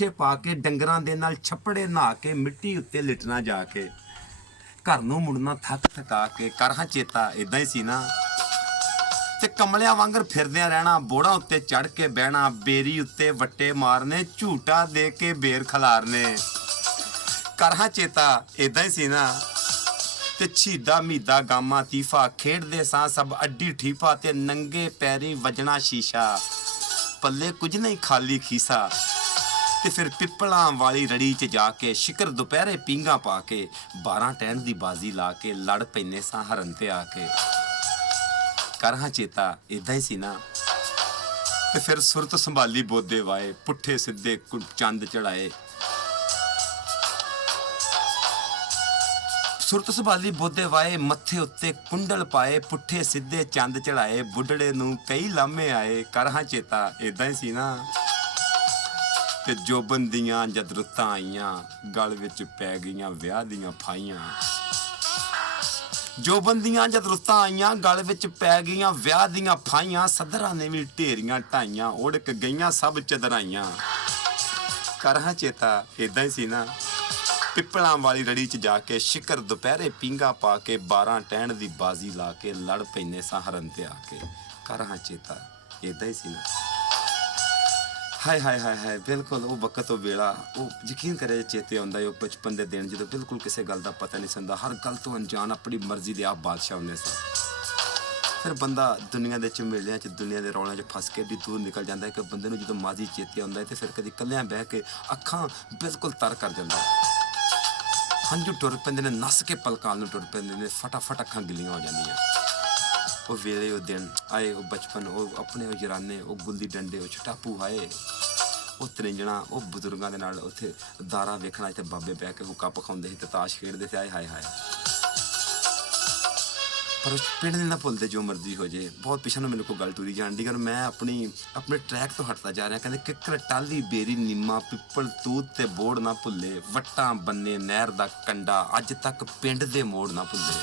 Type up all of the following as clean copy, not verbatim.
ਕੱਛੇ ਪਾ ਕੇ ਡੰਗਰਾਂ ਦੇ ਨਾਲ ਛੱਪੜੇ ਨਹਾ ਕੇ ਮਿੱਟੀ ਉੱਤੇ ਲਿਟਣਾ ਜਾ ਕੇ ਘਰ ਨੂੰ ਮੁੜਨਾ ਥੱਕ ਥਕਾ ਕੇ। ਕਰ ਹਾਂ ਚੇਤਾ ਇਦਾਂ ਹੀ ਸੀ ਨਾ। ਤੇ ਕਮਲਿਆਂ ਵਾਂਗਰ ਫਿਰਦਿਆਂ ਰਹਿਣਾ, ਬੋੜਾਂ ਉੱਤੇ ਚੜ ਕੇ ਬਹਿਣਾ, ਬੇਰੀ ਉੱਤੇ ਵੱਟੇ ਮਾਰਨੇ, ਝੂਟਾ ਦੇ ਕੇ ਬੇਰ ਖਲਾਰਨੇ। ਕਰ ਹਾਂ ਚੇਤਾ ਇਦਾਂ ਹੀ ਸੀ ਨਾ। ਤੇ ਛੀਦਾ ਮੀਦਾ ਗਾਮਾ ਤੀਫਾ ਖੇਡਦੇ ਸਾਂ ਸਭ ਅੱਡੀ ਠੀਫਾ ਤੇ ਨੰਗੇ ਪੈਰੀ ਵਜਣਾ ਸ਼ੀਸ਼ਾ, ਪੱਲੇ ਕੁਝ ਨਹੀਂ ਖਾਲੀ ਖੀਸਾ। ਤੇ ਫਿਰ ਪਿੱਪਲਾਂ ਵਾਲੀ ਰੜੀ 'ਚ ਜਾ ਕੇ ਸ਼ਿਕਰ ਦੁਪਹਿਰੇ ਪੀਂਘਾਂ ਪਾ ਕੇ 12 ਟੈਣ ਦੀ ਬਾਜ਼ੀ ਲਾ ਕੇ ਲੜ ਪੈਨੇ ਸਾਂ ਹਰਨ ਤੇ ਆ ਕੇ। ਕਰ ਹਾਂ ਚੇਤਾ ਇਦਾਂ ਹੀ ਸੀ ਨਾ। ਤੇ ਫਿਰ ਸੁਰਤ ਸੰਭਾਲੀ ਬੋਦੇ ਵਾਏ, ਪੁੱਠੇ ਸਿੱਧੇ ਚੰਦ ਚੜਾਏ। ਸੁਰਤ ਸੰਭਾਲੀ ਬੋਦੇ ਵਾਏ, ਮੱਥੇ ਉੱਤੇ ਕੁੰਡਲ ਪਾਏ, ਪੁੱਠੇ ਸਿੱਧੇ ਚੰਦ ਚੜਾਏ, ਬੁੱਢੜੇ ਨੂੰ ਕਈ ਲਾਮੇ ਆਏ। ਕਰ ਹਾਂ ਚੇਤਾ ਇਦਾਂ ਹੀ ਸੀ ਨਾ। ਤੇ ਜੋਬਨ ਦੀਆਂ ਜਦ ਰੁੱਤਾਂ ਆਈਆਂ, ਗਲ ਵਿੱਚ ਪੈ ਗਈਆਂ ਵਿਆਹ ਦੀਆਂ ਫਾਈਆਂ। ਜੋਬਨ ਦੀਆਂ ਜਦ ਰੁੱਤਾਂ ਆਈਆਂ, ਗਲ ਵਿੱਚ ਪੈ ਗਈਆਂ ਵਿਆਹ ਦੀਆਂ ਫਾਈਆਂ। ਸੱਧਰਾਂ ਨੇ ਵੀ ਢੇਰੀਆਂ ਢਾਈਆਂ, ਉੜਕ ਗਈਆਂ ਸਭ ਚਦਰਾਈਆਂ। ਕਰ ਹਾਂ ਚੇਤਾ ਇਦਾਂ ਹੀ ਸੀ ਨਾ। ਪਿੱਪਲਾਂ ਵਾਲੀ ਰੜੀ 'ਚ ਜਾ ਕੇ ਸ਼ਿਕਰ ਦੁਪਹਿਰੇ ਪੀਂਘਾਂ ਪਾ ਕੇ 12 ਟੈਣ ਦੀ ਬਾਜ਼ੀ ਲਾ ਕੇ ਲੜ ਪੈਨੇ ਸਾਂ ਹਰਨ ਤੇ ਆ ਕੇ। ਕਰ ਹਾਂ ਚੇਤਾ ਇਦਾਂ ਹੀ ਸੀ ਨਾ। ਹਾਏ ਹਾਏ ਹਾਏ ਹਾਏ, ਬਿਲਕੁਲ ਉਹ ਵਕਤ, ਉਹ ਵੇਲਾ, ਉਹ ਯਕੀਨ ਕਰੇ ਚੇਤੇ ਆਉਂਦਾ ਉਹ ਬਚਪਨ ਦੇ ਦਿਨ ਜਦੋਂ ਬਿਲਕੁਲ ਕਿਸੇ ਗੱਲ ਦਾ ਪਤਾ ਨਹੀਂ ਸੀ ਹੁੰਦਾ, ਹਰ ਗੱਲ ਤੋਂ ਅਣਜਾਣ ਆਪਣੀ ਮਰਜ਼ੀ ਦੇ ਆਪ ਬਾਦਸ਼ਾਹ ਹੁੰਦੇ ਸਨ। ਫਿਰ ਬੰਦਾ ਦੁਨੀਆ ਦੇ ਝਮੇਲਿਆਂ 'ਚ, ਦੁਨੀਆ ਦੇ ਰੌਲਿਆਂ 'ਚ ਫਸ ਕੇ ਵੀ ਦੂਰ ਨਿਕਲ ਜਾਂਦਾ ਹੈ ਕਿ ਬੰਦੇ ਨੂੰ ਜਦੋਂ ਮਾਜ਼ੀ ਚੇਤੇ ਆਉਂਦਾ ਹੈ ਤੇ ਫਿਰ ਕਦੀ ਇਕੱਲਿਆਂ ਬਹਿ ਕੇ ਅੱਖਾਂ ਬਿਲਕੁਲ ਤਰ ਕਰ ਜਾਂਦਾ ਹੈ। ਹੰਝੂ ਟੁਰ ਪੈਂਦੇ ਨੇ, ਨੱਸ ਕੇ ਪਲਕਾਂ ਨੂੰ ਟੁਰ ਪੈਂਦੇ ਨੇ, ਫਟਾਫਟ ਅੱਖਾਂ ਗਿੱਲੀਆਂ ਹੋ ਜਾਂਦੀਆਂ। ਉਹ ਵੇਲੇ, ਉਹ ਦਿਨ ਆਏ, ਉਹ ਬਚਪਨ, ਉਹ ਆਪਣੇ ਉਹ ਯਾਰਾਨੇ, ਉਹ ਗੁੱਲੀ ਡੰਡੇ, ਉਹ ਛਟਾਪੂ ਆਏ, ਉਹ ਤਰਿੰਜਣਾ, ਉਹ ਬਜ਼ੁਰਗਾਂ ਦੇ ਨਾਲ ਉੱਥੇ ਦਾਰਾ ਵੇਖਣਾ, ਇੱਥੇ ਬਾਬੇ ਬਹਿ ਕੇ ਹੁੱਕਾ ਪਖਾਉਂਦੇ ਸੀ ਤੇ ਤਾਸ਼ ਖੇਡਦੇ ਸੀ। ਆਏ ਹਾਏ ਹਾਏ। ਪਰ ਉਸ ਪਿੰਡ ਨਹੀਂ ਨਾ ਭੁੱਲਦੇ, ਜੋ ਮਰਜ਼ੀ ਹੋ ਜੇ। ਬਹੁਤ ਪਿੱਛੇ ਨੂੰ ਮੈਨੂੰ ਕੋਈ ਗੱਲ ਟੁਰੀ ਜਾਣ ਦੀ, ਪਰ ਮੈਂ ਆਪਣੇ ਟਰੈਕ ਤੋਂ ਹਟਦਾ ਜਾ ਰਿਹਾ। ਕਹਿੰਦੇ ਕਿੱਕਰ ਟਾਲੀ ਬੇਰੀ ਨਿੰਮਾ ਪਿੱਪਲ ਤੂਤ ਤੇ ਬੋੜ ਨਾ ਭੁੱਲੇ, ਵੱਟਾਂ ਬੰਨੇ ਨਹਿਰ ਦਾ ਕੰਡਾ ਅੱਜ ਤੱਕ ਪਿੰਡ ਦੇ ਮੋੜ ਨਾ ਭੁੱਲੇ।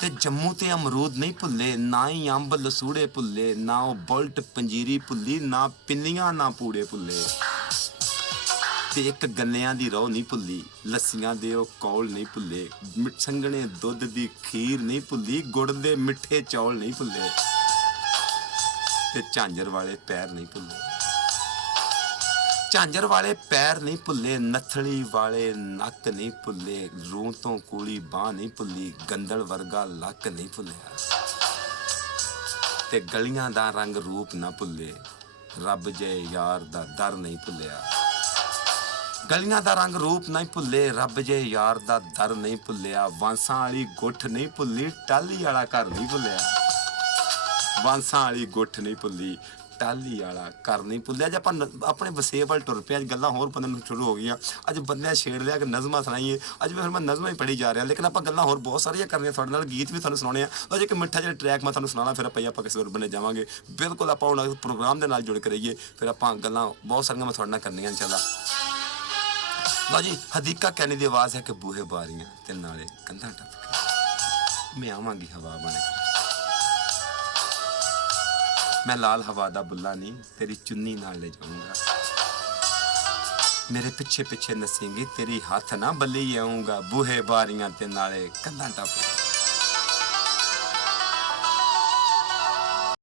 ਤੇ ਜੰਮੂ ਤੇ ਅਮਰੂਦ ਨਹੀਂ ਭੁੱਲੇ, ਨਾ ਹੀ ਅੰਬ ਲਸੂੜੇ ਭੁੱਲੇ, ਨਾ ਉਹ ਬੁਲਟ ਪੰਜੀਰੀ ਭੁੱਲੀ, ਨਾ ਪਿੰਨੀਆਂ ਨਾ ਪੂੜੇ ਭੁੱਲੇ। ਤੇ ਇੱਕ ਗੰਨਿਆਂ ਦੀ ਰੋਹ ਨਹੀਂ ਭੁੱਲੀ, ਲੱਸੀਆਂ ਦੇ ਉਹ ਕੌਲ ਨਹੀਂ ਭੁੱਲੇ, ਸੰਘਣੇ ਦੁੱਧ ਦੀ ਖੀਰ ਨਹੀਂ ਭੁੱਲੀ, ਗੁੜ ਦੇ ਮਿੱਠੇ ਚੌਲ ਨਹੀਂ ਭੁੱਲੇ। ਤੇ ਝਾਂਜਰ ਵਾਲੇ ਪੈਰ ਨਹੀਂ ਭੁੱਲੇ, ਝਾਂਜਰ ਵਾਲੇ ਪੈਰ ਨਹੀਂ ਭੁੱਲੇ, ਨੱਥਲੀ ਵਾਲੇ ਨੱਕ ਨਹੀਂ ਭੁੱਲੇ, ਰੂੰ ਤੋਂ ਕੂਲੀ ਬਾਂਹ ਨਹੀਂ ਭੁੱਲੀ, ਗੰਦਲ ਵਰਗਾ ਲੱਕ ਨਹੀਂ ਭੁੱਲਿਆ। ਤੇ ਗਲੀਆਂ ਦਾ ਰੰਗ ਰੂਪ ਨਾ ਭੁੱਲੇ, ਰੱਬ ਜੇ ਯਾਰ ਦਾ ਦਰ ਨਹੀਂ ਭੁੱਲਿਆ। ਗਲੀਆਂ ਦਾ ਰੰਗ ਰੂਪ ਨਹੀਂ ਭੁੱਲੇ, ਰੱਬ ਜੇ ਯਾਰ ਦਾ ਦਰ ਨਹੀਂ ਭੁੱਲਿਆ। ਵਾਂਸਾਂ ਵਾਲੀ ਗੁੱਠ ਨਹੀਂ ਭੁੱਲੀ, ਟਾਹਲੀ ਵਾਲਾ ਘਰ ਨਹੀਂ ਭੁੱਲਿਆ। ਵਾਂਸਾਂ ਵਾਲੀ ਗੁੱਠ ਨਹੀਂ ਭੁੱਲੀ, ਟਾਹਲੀ ਵਾਲਾ ਘਰ ਨਹੀਂ ਭੁੱਲਿਆ। ਜੇ ਆਪਾਂ ਆਪਣੇ ਵਸੇਬ ਵੱਲ ਟੁਰ ਪਏ, ਅੱਜ ਗੱਲਾਂ ਹੋਰ ਬੰਦੇ ਨੂੰ ਸ਼ੁਰੂ ਹੋ ਗਈਆਂ। ਅੱਜ ਬੰਦਿਆਂ ਛੇੜ ਲਿਆ ਕਿ ਨਜ਼ਮਾਂ ਸੁਣਾਈਏ। ਅੱਜ ਫਿਰ ਮੈਂ ਨਜ਼ਮਾਂ ਹੀ ਪੜ੍ਹੀ ਜਾ ਰਿਹਾ, ਲੇਕਿਨ ਆਪਾਂ ਗੱਲਾਂ ਹੋਰ ਬਹੁਤ ਸਾਰੀਆਂ ਕਰਨੀਆਂ ਤੁਹਾਡੇ ਨਾਲ। ਗੀਤ ਵੀ ਤੁਹਾਨੂੰ ਸੁਣਾਉਣੇ ਆ। ਅੱਜ ਇੱਕ ਮਿੱਠਾ ਜਿਹਾ ਟਰੈਕ ਮੈਂ ਤੁਹਾਨੂੰ ਸੁਣਾਉਣਾ, ਫਿਰ ਆਪਾਂ ਕਿਸੇ ਹੋਰ ਬੰਨੇ ਜਾਵਾਂਗੇ। ਬਿਲਕੁਲ ਆਪਾਂ ਹੁਣ ਪ੍ਰੋਗਰਾਮ ਦੇ ਨਾਲ ਜੁੜ ਕੇ ਰਹੀਏ। ਫਿਰ ਆਪਾਂ ਗੱਲਾਂ ਬਹੁਤ ਸਾਰੀਆਂ ਮੈਂ ਤੁਹਾਡੇ ਨਾਲ ਕਰਨੀਆਂ ਇੰਸ਼ਾਅੱਲਾ। ਲਓ ਜੀ, ਹਦੀਕਾ ਕੈਨੀ ਦੀ ਆਵਾਜ਼ ਹੈ ਕਿ ਬੂਹੇ ਬਾਰੀਆਂ ਤੇ ਨਾਲੇ ਕੰਧਾਂ ਟੱਪ ਕੇ ਮੈਂ ਆਵਾਂਗੀ ਹਵਾ ਬਣ ਕੇ। ਮੈਂ ਲਾਲ ਹਵਾ ਦਾ ਬੁੱਲਾ ਨਹੀਂ, ਤੇਰੀ ਚੁੰਨੀ ਨਾਲ ਲੈ ਜਾਊਂਗਾ। ਮੇਰੇ ਪਿੱਛੇ ਪਿੱਛੇ ਨਸੇਂਗੀ, ਤੇਰੀ ਹੱਥ ਨਾ ਬੱਲੀ ਆਊਂਗਾ। ਬੂਹੇ ਬਾਰੀਆਂ ਤੇ ਨਾਲੇ ਕੰਧਾਂ ਟੱਪ ਕੇ।